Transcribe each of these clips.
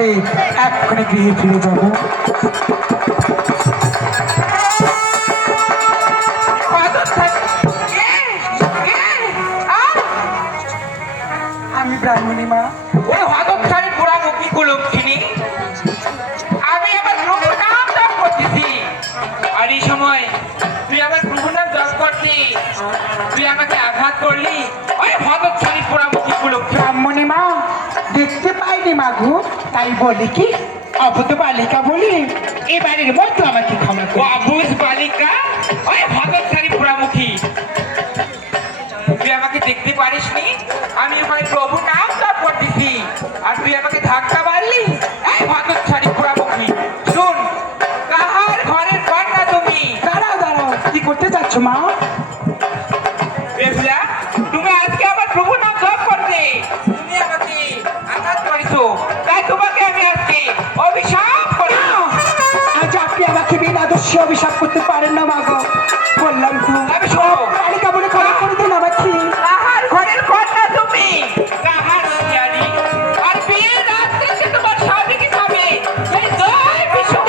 করে এক্ষুনি গৃহে ফিরে যাবো। আমি ব্রাহ্মণী মা। ওই হতচ্ছাড়ি পোড়ামুখী কুলক্ষিনী, আমি আমার প্রভু নাম জপ করতেছি, আর এই সময় তুই আমার প্রভু নাম জপ করতি, তুই আমাকে আঘাত করলি। ওই হতচ্ছাড়ি পোড়ামুখী কুলক্ষিনী। ব্রাহ্মণী মা, দেখতে পাইনি মাগু, তাই বলি কি অবুধ বালিকা বলি এবারের মতো আমাকে ক্ষমা ও করো। অবুঝ বালিকা, ওই হতচ্ছাড়ি পোড়ামুখী, তুই আমাকে দেখতে পারিসনি? আমি ওখানে প্রভু নাম জপ করতেছি, আর তুই আমাকে ধাক্কা মারলি। এই হতচ্ছাড়ি পোড়ামুখী, শুন, কাহার ঘরের কন্যা তুমি? দাঁড়াও দাঁড়াও, কি করতে যাচ্ছ মা? বেহুলা, তুমি আজকে আমার প্রভু নাম জপ করতে, তুমি আমাকে আঘাত করেছো, তাই তোমাকে আমি আজকে অভিশাপ করি। আজ আপনি আমাকে বিনা দোষে অভিশাপ করতে পারেন না মাগো, বললাম তো। আমি শোনো, বালিকা বলে ক্ষমা করে দিন আমাকে। কাহার ঘরের কন্যা তুমি? কাহার জ্ঞানী? আর বিয়ের রাত থেকে তোমার স্বামী কি খাবে? এই জয় বিষ্ণু।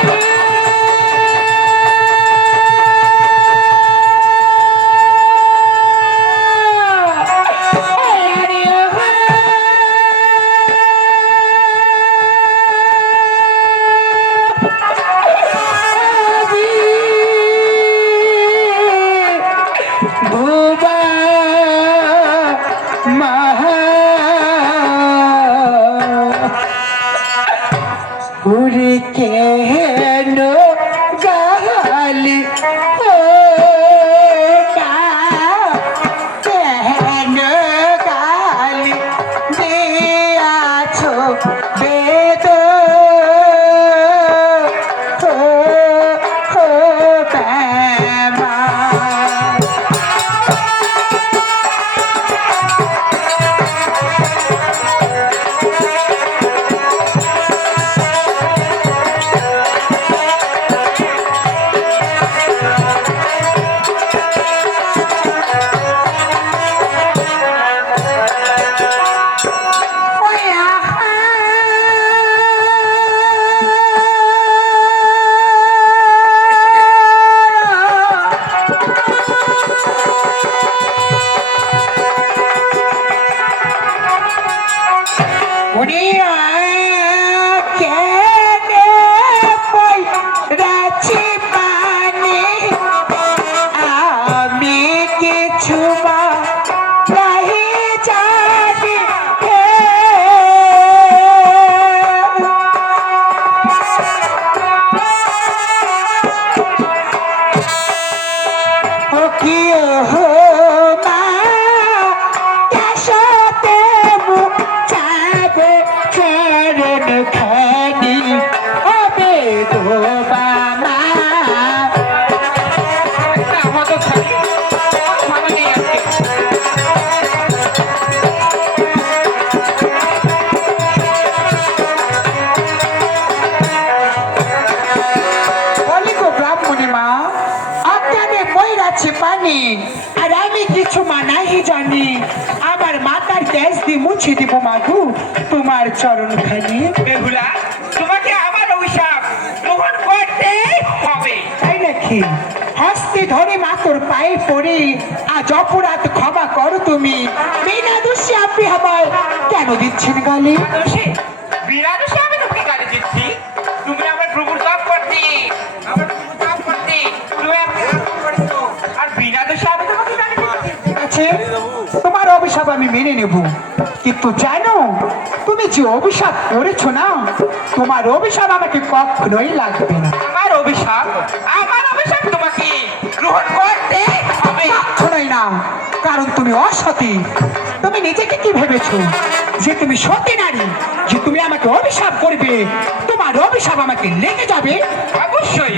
উড়ে কেন গালি ও মা, কেন গালি দিয়াছো বেদ ও প্রেমা। আর আমি কিছু মানাই জানি, আমার মাতার গ্যাস দিয়ে মুছে দিব মাগু তোমার চরণ খানি। বেহুলা, তোমাকে আমার অভিশাপ গ্রহণ করতে হবে। তাই নাকি? হস্তে ধরে মাতর পায়ে পড়ে আজ অপরাধ ক্ষমা করো তুমি। বিনা দোষে আপনি আমার কেন দিচ্ছেন গালি? বিনা দোষে আমি তোমাকে গালি দিচ্ছি? তুমি আমার প্রভুর জপ করতে, আমার প্রভুর জপ করতে তুমি আমাকে আঘাত করেছো, আর বিনা দোষে আমি তোমাকে গালি দিচ্ছি। ঠিক আছে, তোমার অভিশাপ আমি মেনে নেব, কিন্তু জানো তুমি যে অভিশাপ করেছো না, তোমার অভিশাপ আমাকে কখনোই লাগবে না। আমার অভিশাপ তোমাকে গ্রহণ করতে হবে। কখনোই না, কারণ তুমি অসতী। তুমি নিজেকে কি ভেবেছো যে তুমি সতী নারী, যে তুমি আমাকে অভিশাপ করবে, তোমার অভিশাপ আমাকে লেগে যাবে? অবশ্যই